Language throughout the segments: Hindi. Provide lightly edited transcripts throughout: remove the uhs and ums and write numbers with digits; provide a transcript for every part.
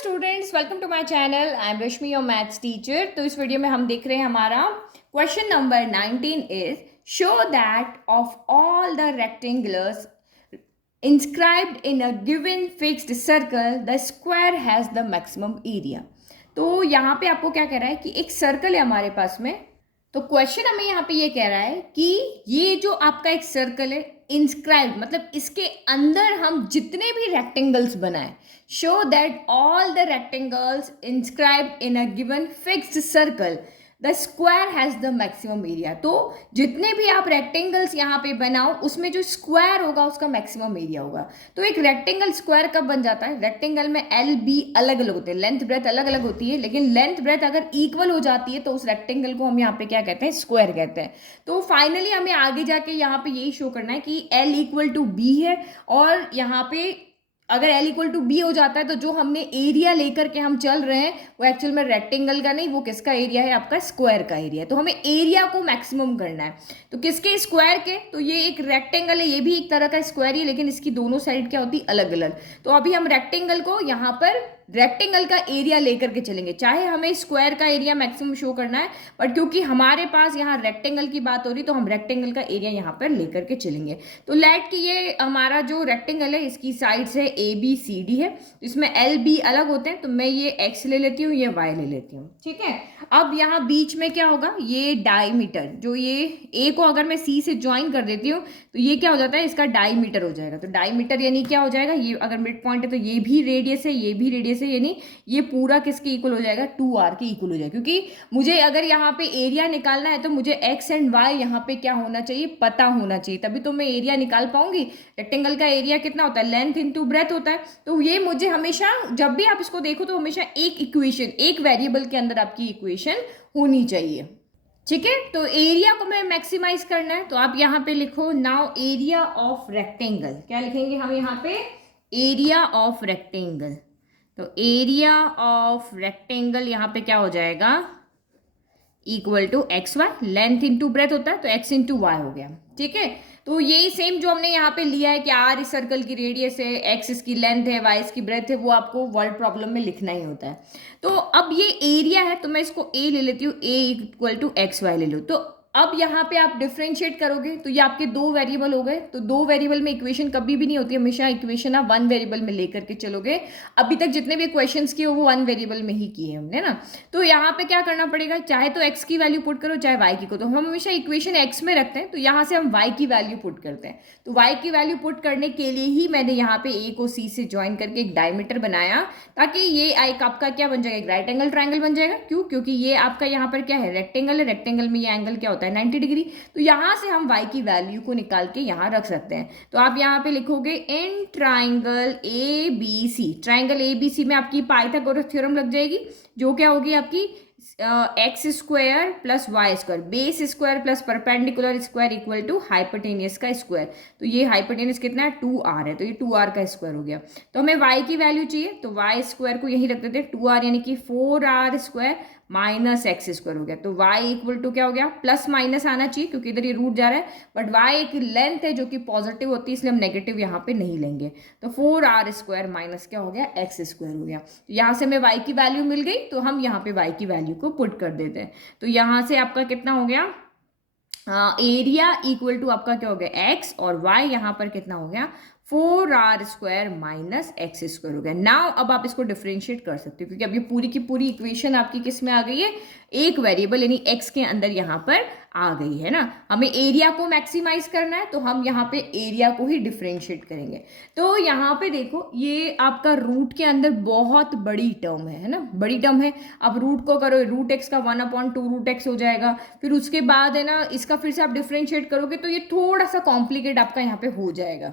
Students, welcome to my channel. I am Rashmi, your maths teacher. तो इस वीडियो में हम देख रहे हैं हमारा question number 19 is show that of all the rectangulars inscribed in a given fixed circle the square has the maximum area। तो यहाँ पे आपको क्या कह रहा है कि एक सर्कल है हमारे पास में। तो क्वेश्चन हमें यहाँ पे ये कह रहा है कि ये जो आपका एक सर्कल है इंस्क्राइब मतलब इसके अंदर हम जितने भी रेक्टेंगल्स बनाए, show that all the rectangles inscribed in a given fixed circle the square has the maximum area. तो जितने भी आप रेक्टेंगल्स यहाँ पे बनाओ उसमें जो स्क्वायर होगा उसका मैक्सिमम एरिया होगा। तो एक रेक्टेंगल स्क्वायर कब बन जाता है? रेक्टेंगल में एल बी अलग अलग होते हैं, लेंथ ब्रेथ अलग अलग होती है, लेकिन लेंथ ब्रेथ अगर इक्वल हो जाती है तो उस रेक्टेंगल को हम यहाँ पे क्या कहते हैं? स्क्वायर कहते हैं। तो फाइनली हमें आगे जाके यहाँ पे यही शो करना है कि एल इक्वल टू बी है, और यहाँ पे अगर L इक्वल टू बी हो जाता है तो जो हमने एरिया लेकर के हम चल रहे हैं वो एक्चुअल में रेक्टेंगल का नहीं, वो किसका एरिया है? आपका स्क्वायर का एरिया है। तो हमें एरिया को मैक्सिमम करना है। तो किसके? स्क्वायर के। तो ये एक रेक्टेंगल है, ये भी एक तरह का स्क्वायर ही है, लेकिन इसकी दोनों साइड क्या होती? अलग अलग। तो अभी हम रेक्टेंगल को यहाँ पर रेक्टेंगल का एरिया लेकर के चलेंगे, चाहे हमें स्क्वायर का एरिया मैक्सिमम शो करना है, बट क्योंकि हमारे पास यहाँ रेक्टेंगल की बात हो रही तो हम रेक्टेंगल का एरिया यहाँ पर लेकर के चलेंगे। तो लेट कि ये हमारा जो रेक्टेंगल है इसकी साइड से ए बी सी डी है, इसमें एल बी अलग होते हैं, तो मैं ये एक्स ले लेती हूँ, ये वाई ले लेती हूँ। ठीक है, अब यहाँ बीच में क्या होगा? ये डायमीटर, जो ये ए को अगर मैं सी से ज्वाइन कर देती हूँ तो ये क्या हो जाता है? इसका डायमीटर हो जाएगा। तो डायमीटर यानी क्या हो जाएगा? ये अगर मिड पॉइंट है तो ये भी रेडियस है, ये भी रेडियस है, यानी ये पूरा किसके इक्वल हो जाएगा? 2r के इक्वल हो जाएगा। क्योंकि मुझे अगर यहाँ पे एरिया निकालना है तो मुझे एक्स एंड वाई यहाँ पे क्या होना चाहिए? पता होना चाहिए, तभी तो मैं एरिया निकाल पाऊंगी। रेक्टेंगल का एरिया कितना होता है? लेंथ इंटू ब्रेथ होता है। तो ये मुझे हमेशा, जब भी आप इसको देखो तो हमेशा एक इक्वेशन, एक वेरिएबल के अंदर आपकी इक्वेशन होनी चाहिए। ठीक है, तो एरिया को मैं मैक्सिमाइज करना है, तो आप यहाँ पे लिखो नाउ एरिया ऑफ रेक्टेंगल। क्या लिखेंगे हम यहाँ पे? Area of rectangle. तो एरिया ऑफ रेक्टेंगल यहाँ पे क्या हो जाएगा? Equal to X Y. Length into breadth होता है तो एक्स इंटू वाई हो गया। ठीक है, तो यही सेम जो हमने यहाँ पे लिया है कि आर इस सर्कल की रेडियस है, एक्स इसकी लेंथ है, वाई इसकी ब्रेथ है, वो आपको वर्ड प्रॉब्लम में लिखना ही होता है। तो अब ये एरिया है तो मैं इसको ए ले लेती हूँ, ए इक्वल टू एक्स वाई ले लो। तो अब यहाँ पे आप डिफ्रेंशिएट करोगे तो ये आपके दो वेरिएबल हो गए। तो दो वेरिएबल में इक्वेशन कभी भी नहीं होती, हमेशा इक्वेशन आप वन वेरिएबल में लेकर के चलोगे। अभी तक जितने भी क्वेश्चंस किए वो वन वेरिएबल में ही किए हमने ना। तो यहाँ पे क्या करना पड़ेगा? चाहे तो x की वैल्यू पुट करो, चाहे y की को। तो हम हमेशा इक्वेशन x में रखते हैं, तो यहाँ से हम y की वैल्यू पुट करते हैं। तो y की वैल्यू पुट करने के लिए ही मैंने यहाँ पे a को c से ज्वाइन करके एक डायमीटर बनाया, ताकि ये एक आपका क्या बन जाएगा? एक राइट एंगल ट्राइंगल बन जाएगा। क्यों? क्योंकि ये आपका यहाँ पर क्या है? रेक्टेंगल है। रेक्टेंगल में ये एंगल क्या होता है? 90 डिग्री। तो यहाँ से हम y की वैल्यू को निकाल के यहाँ रख सकते हैं। तो आप यहाँ पे लिखोगे in triangle A B C. Triangle A B C में आपकी पाइथागोरस थ्योरम लग जाएगी, जो क्या होगी आपकी? X square plus Y square, base square plus perpendicular square equal to hypotenuse का स्क्वायर। तो ये हाइपोटेनियस कितना है? 2r है, तो ये 2r का स्क्वायर हो गया। तो हमें y की वैल्यू चाहिए, तो y स्क्वायर को यहीं रख देते हैं, 2r यानी कि 4r square minus X square हो गया। तो y इक्वल टू क्या हो गया? प्लस माइनस आना चाहिए क्योंकि इधर ये रूट जा रहा है, बट y एक लेंथ है जो कि पॉजिटिव होती है, इसलिए हम नेगेटिव यहाँ पे नहीं लेंगे। तो 4r स्क्वायर माइनस क्या हो गया? एक्स स्क्वायर हो गया। तो यहाँ से हमें y की वैल्यू मिल गई, तो हम यहाँ पे y की वैल्यू को पुट कर देते हैं। तो यहाँ से आपका कितना हो गया? एरिया इक्वल टू आपका क्या हो गया? x, और y यहाँ पर कितना हो गया? 4r square minus X square हो गया। नाउ अब आप इसको डिफरेंशिएट कर सकते हो, क्योंकि अब ये पूरी की पूरी इक्वेशन आपकी किस में आ गई है? एक वेरिएबल यानी x के अंदर यहाँ पर आ गई है ना। हमें एरिया को मैक्सिमाइज करना है, तो हम यहाँ पे एरिया को ही डिफरेंशिएट करेंगे। तो यहाँ पे देखो, ये आपका रूट के अंदर बहुत बड़ी टर्म है ना, बड़ी टर्म है। अब रूट को करो, रूट एक्स का 1/2 रूट एक्स हो जाएगा। फिर उसके बाद है ना, इसका फिर से आप डिफरेंशिएट करोगे तो ये थोड़ा सा कॉम्प्लिकेट आपका यहाँ पे हो जाएगा।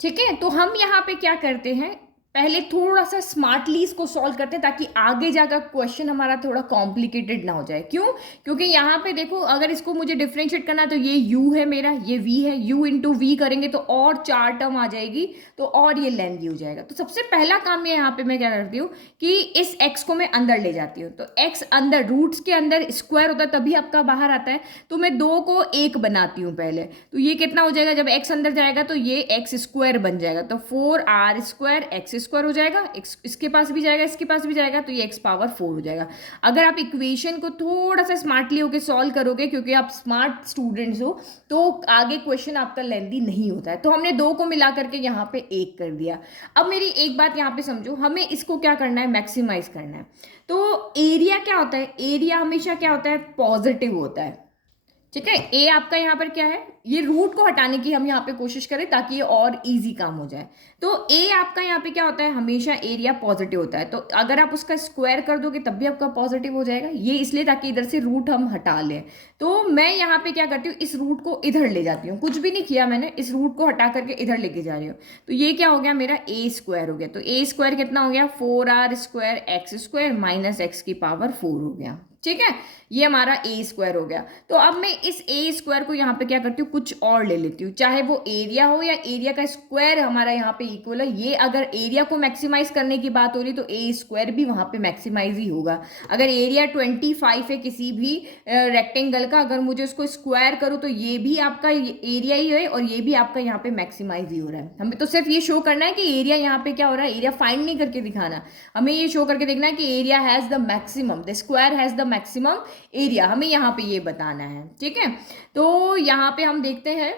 ठीक है, तो हम यहाँ पे क्या करते हैं? पहले थोड़ा सा स्मार्टली इसको सॉल्व करते हैं, ताकि आगे जाकर क्वेश्चन हमारा थोड़ा कॉम्प्लिकेटेड ना हो जाए। क्यों? क्योंकि यहाँ पे देखो, अगर इसको मुझे डिफरेंशिएट करना है तो ये u है मेरा, ये v है, u इंटू वी करेंगे तो और 4 टर्म आ जाएगी, तो और ये लेंदी हो जाएगा। तो सबसे पहला काम यहाँ पे मैं क्या करती हूँ कि इस x को मैं अंदर ले जाती हूँ। तो x अंदर, रूट्स के अंदर स्क्वायर होता है तभी आपका बाहर आता है, तो मैं 2 को 1 बनाती हूँ पहले। तो ये कितना हो जाएगा? जब x अंदर जाएगा तो ये x स्क्वायर बन जाएगा, तो 4r स्क्वायर एक्स स्क्वायर हो जाएगा, इसके पास भी जाएगा, इसके पास भी जाएगा, तो ये एक्स पावर 4 हो जाएगा। अगर आप इक्वेशन को थोड़ा सा स्मार्टली होकर सॉल्व करोगे, क्योंकि आप स्मार्ट स्टूडेंट्स हो, तो आगे क्वेश्चन आपका लेंथी नहीं होता है। तो हमने 2 को मिला करके यहाँ पे 1 कर दिया। अब मेरी एक बात यहाँ पे समझो, हमें इसको क्या करना है, मैक्सिमाइज करना है। तो एरिया क्या होता है, एरिया हमेशा क्या होता है, पॉजिटिव होता है। ठीक है, ए आपका यहाँ पर क्या है, ये रूट को हटाने की हम यहाँ पे कोशिश करें ताकि ये और इजी काम हो जाए। तो ए आपका यहाँ पे क्या होता है, हमेशा एरिया पॉजिटिव होता है। तो अगर आप उसका स्क्वायर कर दोगे तब भी आपका पॉजिटिव हो जाएगा, ये इसलिए ताकि इधर से रूट हम हटा लें। तो मैं यहाँ पे क्या करती हूँ, इस रूट को इधर ले जाती हूँ, कुछ भी नहीं किया मैंने, इस रूट को हटा करके इधर लेके जा रही हूँ। तो ये क्या हो गया, मेरा ए स्क्वायर हो गया। तो ए स्क्वायर कितना हो गया, 4r square X square minus x की पावर 4 हो गया। ठीक है, ये हमारा ए स्क्वायर हो गया। तो अब मैं इस ए स्क्वायर को यहाँ पे क्या करती हूँ, कुछ और ले लेती हूँ, चाहे वो एरिया हो या एरिया का स्क्वायर हमारा यहाँ पे इक्वल है। ये अगर एरिया को मैक्सिमाइज करने की बात हो रही तो ए स्क्वायर भी वहाँ पे मैक्सिमाइज ही होगा। अगर एरिया 25 है किसी भी रेक्टेंगल का, अगर मुझे उसको स्क्वायर करूँ तो ये भी आपका एरिया ही है और ये भी आपका यहाँ पे मैक्सिमाइज ही हो रहा है। हमें तो सिर्फ ये शो करना है कि एरिया यहाँ पे क्या हो रहा है, एरिया फाइंड नहीं करके दिखाना, हमें ये शो करके देखना है कि area has the maximum, the square has the maximum area, हमें यहाँ पे ये बताना है। ठीक है, तो यहाँ पे हम देखते हैं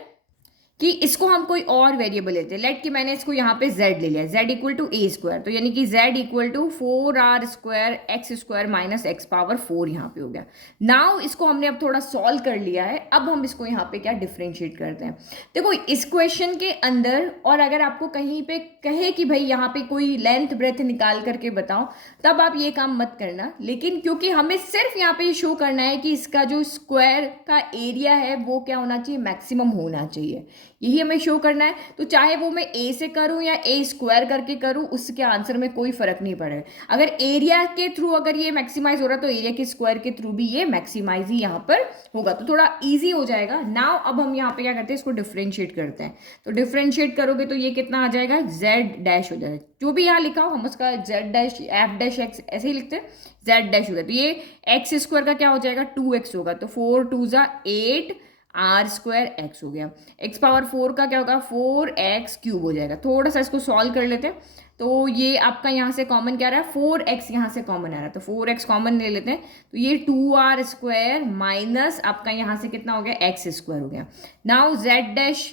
कि इसको हम कोई और वेरिएबल लेते हैं। लेट कि मैंने इसको यहाँ पे z ले लिया, z equal to A square, तो यानी कि z equal to 4r square X square minus X power 4 यहाँ पे हो गया। नाउ इसको हमने अब थोड़ा सॉल्व कर लिया है, अब हम इसको यहाँ पे क्या डिफ्रेंशिएट करते हैं। देखो इस क्वेश्चन के अंदर, और अगर आपको कहीं पे कहे कि भाई यहाँ पे कोई लेंथ ब्रेथ निकाल करके बताओ, तब आप ये काम मत करना। लेकिन क्योंकि हमें सिर्फ यहाँ पे शो करना है कि इसका जो स्क्वायर का एरिया है वो क्या होना चाहिए, मैक्सिमम होना चाहिए, यही हमें शो करना है। तो चाहे वो मैं ए से करूं या ए स्क्वायर करके करूं, उसके आंसर में कोई फर्क नहीं पड़ेगा। अगर एरिया के थ्रू अगर ये मैक्सिमाइज हो रहा है तो एरिया के स्क्वायर के थ्रू भी ये मैक्सिमाइज ही यहाँ पर होगा, तो थोड़ा इजी हो जाएगा। नाउ अब हम यहाँ पे क्या करते हैं, इसको डिफ्रेंशिएट करते हैं। तो डिफ्रेंशिएट करोगे तो ये कितना आ जाएगा, जेड डैश हो जाएगा, जो भी यहाँ लिखा हो हम उसका Z dash F dash x ऐसे ही लिखते हैं, जेड डैश होगा। तो ये एक्स स्क्वायर का क्या हो जाएगा, 2x होगा, तो 4 2 जा 8 आर स्क्वायर एक्स हो गया। एक्स पावर 4 का क्या होगा, 4x क्यूब हो जाएगा। थोड़ा सा इसको सॉल्व कर लेते हैं। तो ये आपका यहाँ से कॉमन क्या रहा है, 4x यहाँ से कॉमन आ रहा है, तो 4x कॉमन ले लेते हैं। तो ये 2r स्क्वायर माइनस आपका यहाँ से कितना हो गया, एक्स स्क्वायर हो गया। Now Z dash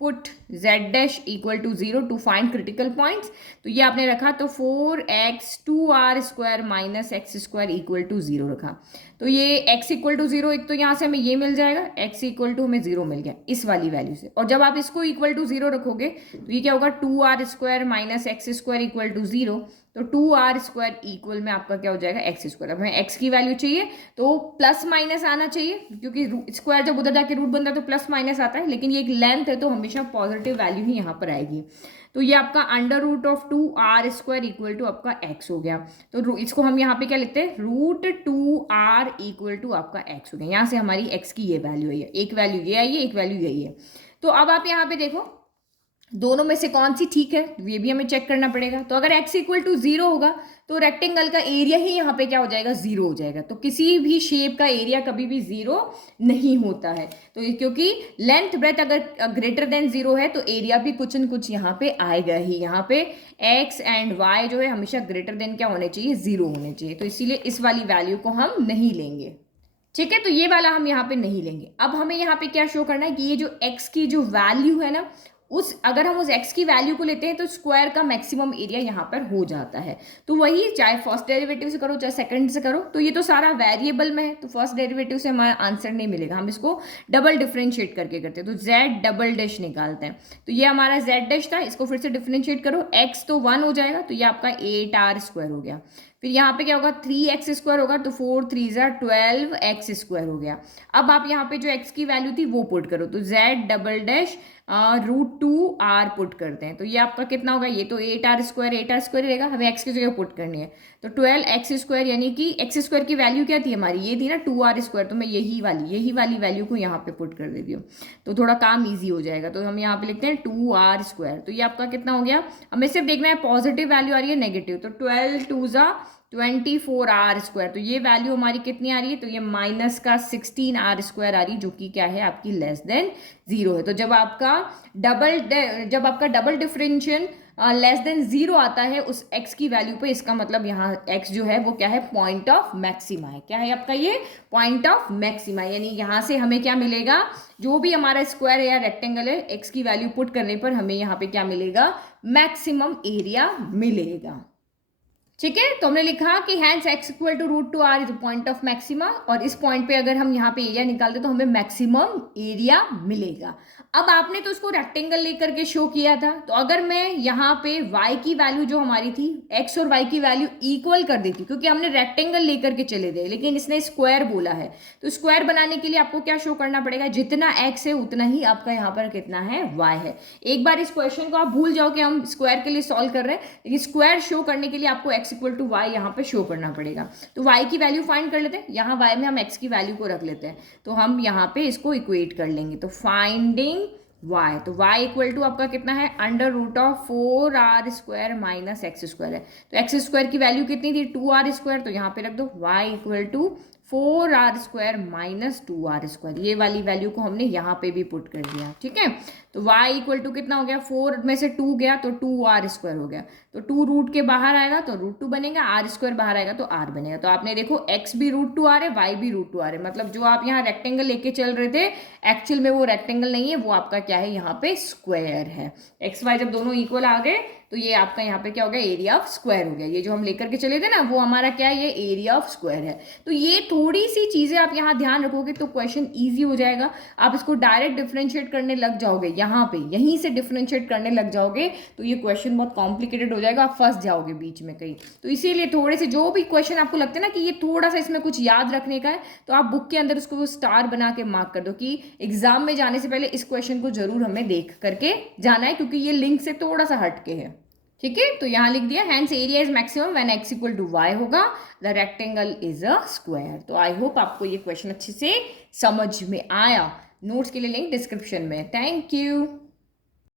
put z dash equal to 0 to find critical points. तो ये आपने रखा, तो 4x 2r square minus X square equal to 0 रखा। तो ये x इक्वल टू 0, एक तो यहाँ से हमें ये मिल जाएगा, x इक्वल टू हमें 0 मिल गया इस वाली वैल्यू से। और जब आप इसको इक्वल टू 0 रखोगे तो ये क्या होगा, 2r square minus X square equal to 0। तो 2r स्क्वायर इक्वल में आपका क्या हो जाएगा, एक्स स्क्वायर। अब हमें x की वैल्यू चाहिए तो प्लस माइनस आना चाहिए, क्योंकि स्क्वायर जब उधर जाके रूट बनता है तो प्लस माइनस आता है, लेकिन ये एक लेंथ है तो हमेशा पॉजिटिव वैल्यू ही यहाँ पर आएगी। तो ये आपका under root of 2r square equal to आपका x हो गया। तो इसको हम यहाँ पे क्या लिखते हैं, रूट 2r इक्वल टू आपका x हो गया। यहाँ से हमारी x की ये वैल्यू है, एक वैल्यू ये आई है, एक वैल्यू यही है। तो अब आप यहाँ पे देखो दोनों में से कौन सी ठीक है, ये भी हमें चेक करना पड़ेगा। तो अगर x इक्वल टू 0 होगा तो रेक्टेंगल का एरिया ही यहाँ पे क्या हो जाएगा, 0 हो जाएगा। तो किसी भी शेप का एरिया कभी भी 0 नहीं होता है। तो क्योंकि लेंथ ब्रेथ अगर ग्रेटर देन 0 है तो एरिया भी कुछ न कुछ यहाँ पे आएगा ही। यहाँ पे x एंड y जो है हमेशा ग्रेटर देन क्या होने चाहिए, 0 होने चाहिए। तो इसीलिए इस वाली वैल्यू को हम नहीं लेंगे। ठीक है, तो ये वाला हम यहाँ पे नहीं लेंगे। अब हमें यहाँ पे क्या शो करना है कि ये जो x की जो वैल्यू है ना, अगर हम उस x की वैल्यू को लेते हैं तो स्क्वायर का मैक्सिमम एरिया यहाँ पर हो जाता है। तो वही चाहे फर्स्ट डेरिवेटिव से करो चाहे सेकंड से करो, तो ये तो सारा वेरिएबल में है, तो फर्स्ट डेरिवेटिव से हमारा आंसर नहीं मिलेगा। हम इसको डबल डिफ्रेंशिएट करके करते हैं, तो z डबल डैश निकालते हैं। तो ये हमारा z डैश था, इसको फिर से डिफ्रेंशिएट करो, x तो 1 हो जाएगा, तो ये आपका 8r स्क्वायर हो गया। फिर यहाँ पे क्या होगा, 3x स्क्वायर होगा, तो 4 3 जा 12x स्क्वायर हो गया। अब आप यहाँ पे जो x की वैल्यू थी वो पुट करो, तो z double dash root 2r put करते हैं। तो ये आपका कितना होगा, ये तो 8r स्क्वायर रहेगा, हमें x की जगह पुट करनी है। तो 12x स्क्वायर, यानी कि x स्क्वायर की वैल्यू क्या थी हमारी, ये थी ना 2r स्क्वायर, तो मैं यही वाली वैल्यू को यहाँ पे पुट कर देती हूँ, तो थोड़ा काम ईजी हो जाएगा। तो हम यहाँ पे लिखते हैं 2r स्क्वायर। तो ये आपका कितना हो गया, हमें सिर्फ देखना है पॉजिटिव वैल्यू आ रही है नेगेटिव, तो 12 2 जा 24r स्क्वायर। तो ये वैल्यू हमारी कितनी आ रही है, तो ये माइनस का 16r स्क्वायर आ रही है, जो कि क्या है आपकी लेस देन 0 है। तो जब आपका डबल डिफरेंशियल लेस देन 0 आता है उस x की वैल्यू पे, इसका मतलब यहाँ x जो है वो क्या है, पॉइंट ऑफ मैक्सिमा है। क्या है आपका ये, पॉइंट ऑफ मैक्सिमा, यानी यहाँ से हमें क्या मिलेगा, जो भी हमारा स्क्वायर है या रेक्टेंगल है, x की वैल्यू पुट करने पर हमें यहाँ पे क्या मिलेगा, मैक्सिमम एरिया मिलेगा। ठीक है, तो हमने लिखा कि hence x equal to root two R is point of maxima, और इस पॉइंट पे अगर हम यहाँ पे एरिया निकालते तो हमें मैक्सिमम एरिया मिलेगा। अब आपने तो उसको रेक्टेंगल लेकर के शो किया था, तो अगर मैं यहाँ पे y की वैल्यू जो हमारी थी, x और y की वैल्यू इक्वल कर देती, क्योंकि हमने रेक्टेंगल लेकर के चले गए लेकिन इसने स्क्वायर बोला है, तो स्क्वायर बनाने के लिए आपको क्या शो करना पड़ेगा, जितना x है उतना ही आपका यहाँ पर कितना है, y है। एक बार इस क्वेश्चन को आप भूल जाओ कि हम स्क्वायर के लिए सॉल्व कर रहे हैं, लेकिन स्क्वायर शो करने के लिए आपको x इक्वल टू वाई यहाँ पे शो करना पड़ेगा। तो y की वैल्यू फाइंड कर लेते हैं, यहाँ y में हम x की वैल्यू को रख लेते हैं, तो हम यहाँ पे इसको इक्वेट कर लेंगे। तो फाइंडिंग y, तो y इक्वल टू आपका कितना है, under root of 4r² minus X square है। तो एक्स स्क्वायर की वैल्यू कितनी थी, 2r², तो यहाँ पे रख दो y equal to 4r² minus 2r², ये वाली वैल्यू को हमने यहाँ पे भी पुट कर दिया। ठीक है, तो y इक्वल टू कितना हो गया, 4 में से 2 गया तो 2r² हो गया, तो 2 रूट के बाहर आएगा तो रूट 2 बनेगा, r² बाहर आएगा तो r बनेगा। तो आपने देखो x भी रूट 2 r है, y भी रूट 2 r है, मतलब जो आप यहाँ रेक्टेंगल लेके चल रहे थे एक्चुअल में वो रेक्टेंगल नहीं है, वो आपका क्या है, यहाँ पे स्क्वायर है। एक्स वाई जब दोनों इक्वल आ गए तो ये आपका यहाँ पे क्या हो गया, एरिया ऑफ स्क्वायर हो गया। ये जो हम लेकर के चले थे ना वो हमारा क्या है, ये एरिया ऑफ स्क्वायर है। तो ये थोड़ी सी चीजें आप यहाँ ध्यान रखोगे तो क्वेश्चन ईजी हो जाएगा। आप इसको डायरेक्ट डिफरेंशिएट करने लग जाओगे, यहाँ पे यहीं से डिफरेंशिएट करने लग जाओगे तो ये क्वेश्चन बहुत कॉम्प्लिकेटेड हो जाएगा, आप फंस जाओगे बीच में कहीं। तो इसीलिए थोड़े से जो भी क्वेश्चन आपको लगते हैं ना कि ये थोड़ा सा इसमें कुछ याद रखने का है, तो आप बुक के अंदर उसको वो स्टार बना के मार्क कर दो कि एग्जाम में जाने से पहले इस क्वेश्चन को जरूर हमें देख करके जाना है, क्योंकि ये लिंक से थोड़ा सा हटके है। ठीक है, तो यहाँ लिख दिया hence area is maximum when x equal to y होगा, the rectangle is a square. तो आई होप आपको ये क्वेश्चन अच्छे से समझ में आया। नोट्स के लिए लिंक डिस्क्रिप्शन में। Thank you.